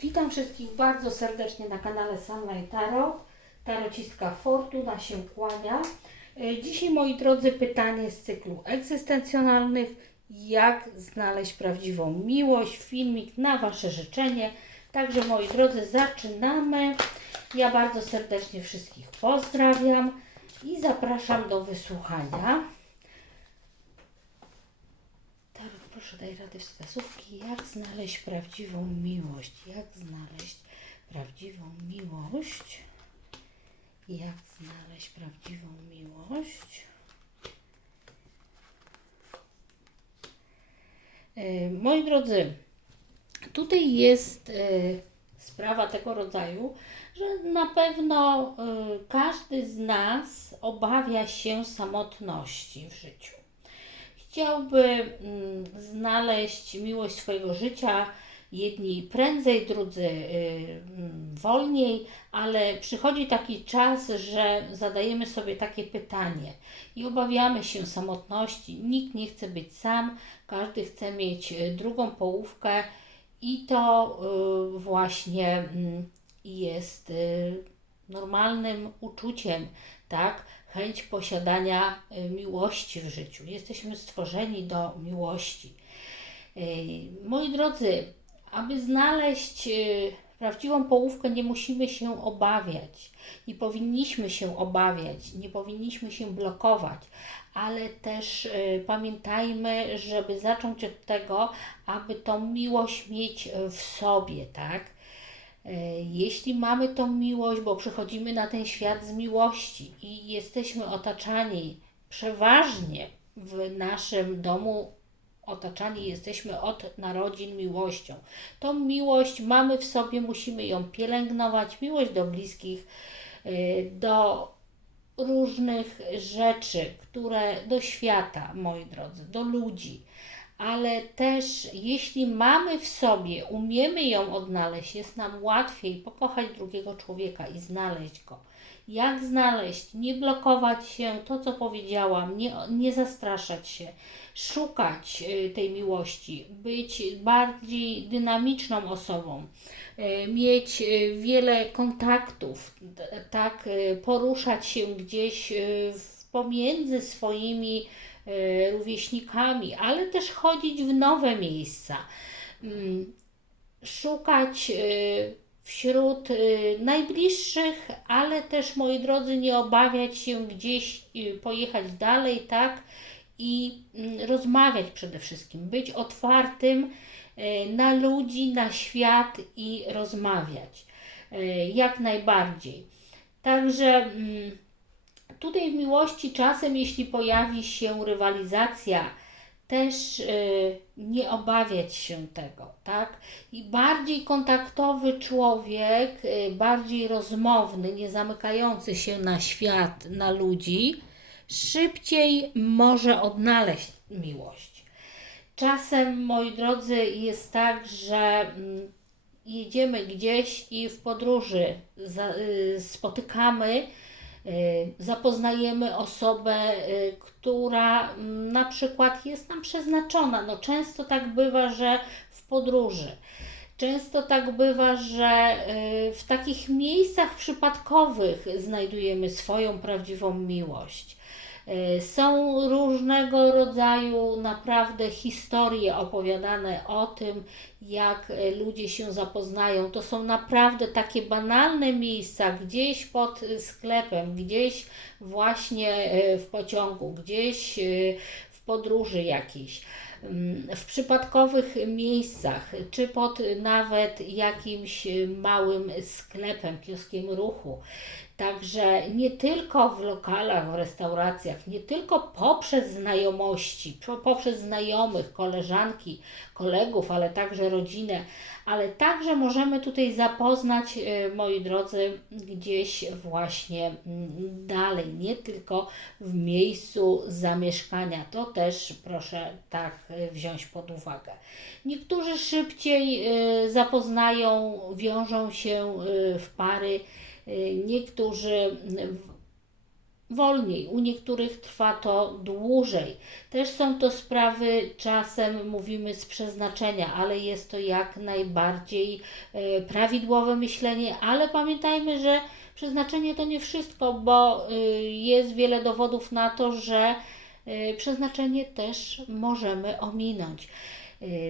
Witam wszystkich bardzo serdecznie na kanale Sunlight Tarot. Tarocistka Fortuna się kłania. E, Dzisiaj, moi drodzy, pytanie z cyklu egzystencjonalnych. Jak znaleźć prawdziwą miłość? Filmik na Wasze życzenie. Także, moi drodzy, zaczynamy. Ja bardzo serdecznie wszystkich pozdrawiam i zapraszam do wysłuchania. Tarot, proszę daj radę wskazówki, jak znaleźć prawdziwą miłość. Jak znaleźć prawdziwą miłość. Jak znaleźć prawdziwą miłość. E, Moi drodzy, tutaj jest e, sprawa tego rodzaju, że na pewno e, każdy z nas obawia się samotności w życiu chciałby mm, znaleźć miłość swojego życia. Jedni prędzej, drudzy y, mm, wolniej, ale przychodzi taki czas, że zadajemy sobie takie pytanie i obawiamy się samotności. Nikt nie chce być sam, każdy chce mieć y, drugą połówkę, i to y, właśnie mm, jest normalnym uczuciem, tak? Chęć posiadania y, miłości w życiu. Jesteśmy stworzeni do miłości. Y, Moi drodzy, aby znaleźć y, prawdziwą połówkę, nie musimy się obawiać. Nie powinniśmy się obawiać, nie powinniśmy się blokować, ale też pamiętajmy, żeby zacząć od tego, aby tą miłość mieć w sobie, tak? E, Jeśli mamy tą miłość, bo przychodzimy na ten świat z miłości i jesteśmy otaczani przeważnie w naszym domu, otaczani jesteśmy od narodzin miłością. Tą miłość mamy w sobie, musimy ją pielęgnować, miłość do bliskich, e, do różnych rzeczy, które do świata, moi drodzy, do ludzi ale też jeśli mamy w sobie, umiemy ją odnaleźć, jest nam łatwiej pokochać drugiego człowieka i znaleźć go. Jak znaleźć? Nie blokować się, to co powiedziałam, nie, nie zastraszać się, szukać y, tej miłości, być bardziej dynamiczną osobą, y, mieć y, wiele kontaktów, tak, poruszać się gdzieś w- pomiędzy swoimi y, rówieśnikami, ale też chodzić w nowe miejsca. Mm, Szukać y, wśród y, najbliższych, ale też, moi drodzy, nie obawiać się gdzieś pojechać dalej, tak? I mm, rozmawiać przede wszystkim, być otwartym na ludzi, na świat i rozmawiać. Jak najbardziej. Także. Tutaj w miłości czasem, jeśli pojawi się rywalizacja, też y, nie obawiać się tego, tak? I bardziej kontaktowy człowiek, y, bardziej rozmowny, nie zamykający się na świat, na ludzi, szybciej może odnaleźć miłość. Czasem, moi drodzy, jest tak, że mm, jedziemy gdzieś i w podróży za, y, spotykamy zapoznajemy osobę, y, która mm, na przykład jest nam przeznaczona. No często tak bywa, że w podróży. Często tak bywa, że y, w takich miejscach przypadkowych znajdujemy swoją prawdziwą miłość. Y, Są różnego rodzaju naprawdę historie opowiadane o tym, jak y, ludzie się zapoznają. To są naprawdę takie banalne miejsca, gdzieś pod y, sklepem, gdzieś właśnie w pociągu, gdzieś w podróży jakiejś. Mm, W przypadkowych miejscach, czy pod nawet jakimś małym sklepem, kioskiem ruchu. Także nie tylko w lokalach, w restauracjach, nie tylko poprzez znajomości, po- poprzez znajomych, koleżanki, kolegów, ale także rodzinę, ale także możemy tutaj zapoznać, e, moi drodzy, gdzieś właśnie mm, dalej, nie tylko w miejscu zamieszkania. To też proszę tak e, wziąć pod uwagę. Niektórzy szybciej e, zapoznają, wiążą się w pary, Y, Niektórzy wolniej, u niektórych trwa to dłużej. Też są to sprawy, czasem mówimy z przeznaczenia, ale jest to jak najbardziej e, prawidłowe myślenie, ale pamiętajmy, że przeznaczenie to nie wszystko, bo y, jest wiele dowodów na to, że y, przeznaczenie też możemy ominąć,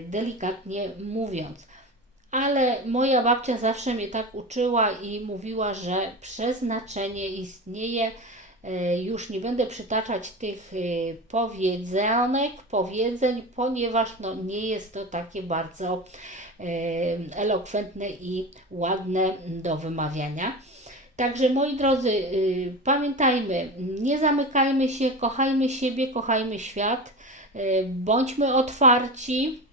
delikatnie mówiąc. Ale moja babcia zawsze mnie tak uczyła i mówiła, że przeznaczenie istnieje. E, Już nie będę przytaczać tych e, powiedzonek, powiedzeń, ponieważ no, nie jest to takie bardzo e, elokwentne i ładne do wymawiania. Także moi drodzy, pamiętajmy, nie zamykajmy się, kochajmy siebie, kochajmy świat, bądźmy otwarci,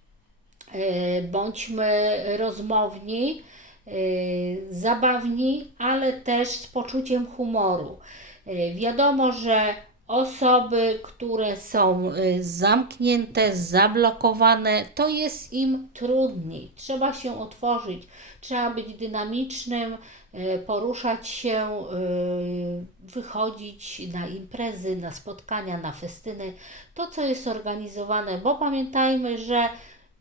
bądźmy rozmowni, y, zabawni, ale też z poczuciem humoru. Y, Wiadomo, że osoby, które są zamknięte, zablokowane, to jest im trudniej. Trzeba się otworzyć, trzeba być dynamicznym, poruszać się, wychodzić na imprezy, na spotkania, na festyny. To, co jest organizowane, bo pamiętajmy, że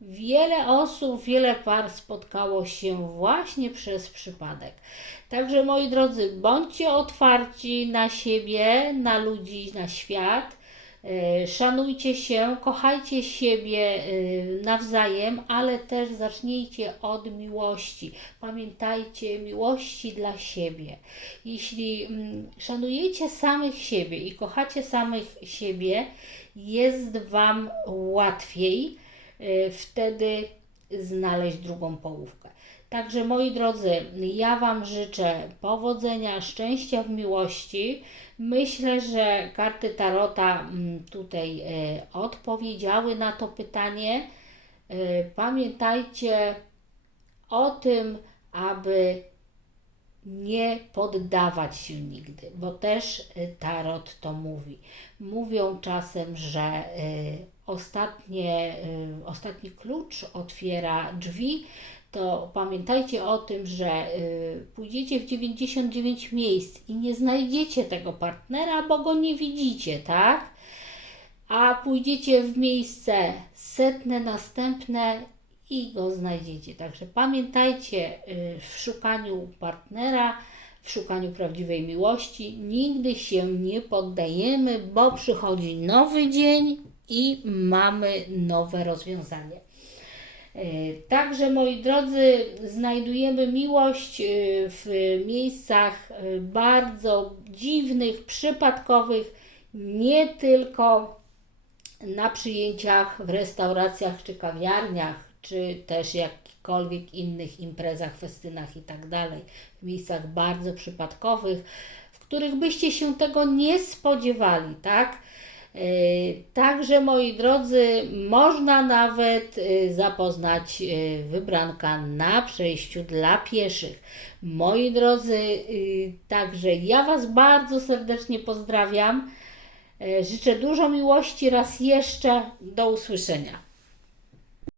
Wiele osób, wiele par spotkało się właśnie przez przypadek. Także moi drodzy, bądźcie otwarci na siebie, na ludzi, na świat. E, Szanujcie się, kochajcie siebie e, nawzajem, ale też zacznijcie od miłości. Pamiętajcie, miłości dla siebie. Jeśli mm, szanujecie samych siebie i kochacie samych siebie, jest Wam łatwiej wtedy znaleźć drugą połówkę. Także moi drodzy, ja Wam życzę powodzenia, szczęścia w miłości. Myślę, że karty Tarota mm, tutaj y, odpowiedziały na to pytanie. Y, Pamiętajcie o tym, aby nie poddawać się nigdy, bo też y, tarot to mówi. Mówią czasem, że y, ostatnie, y, ostatni klucz otwiera drzwi. To pamiętajcie o tym, że pójdziecie w 99 miejsc i nie znajdziecie tego partnera, bo go nie widzicie, tak? A pójdziecie w miejsce setne, następne i go znajdziecie. Także pamiętajcie y, w szukaniu partnera, w szukaniu prawdziwej miłości, nigdy się nie poddajemy, bo przychodzi nowy dzień i mamy nowe rozwiązanie. Y, Także moi drodzy, znajdujemy miłość y, w miejscach bardzo dziwnych, przypadkowych, nie tylko na przyjęciach w restauracjach czy kawiarniach, czy też jakichkolwiek innych imprezach, festynach i tak dalej, w miejscach bardzo przypadkowych, w których byście się tego nie spodziewali, tak? Yy, Także moi drodzy, można nawet yy, zapoznać yy, wybranka na przejściu dla pieszych. Moi drodzy, także ja Was bardzo serdecznie pozdrawiam. Życzę dużo miłości raz jeszcze. Do usłyszenia.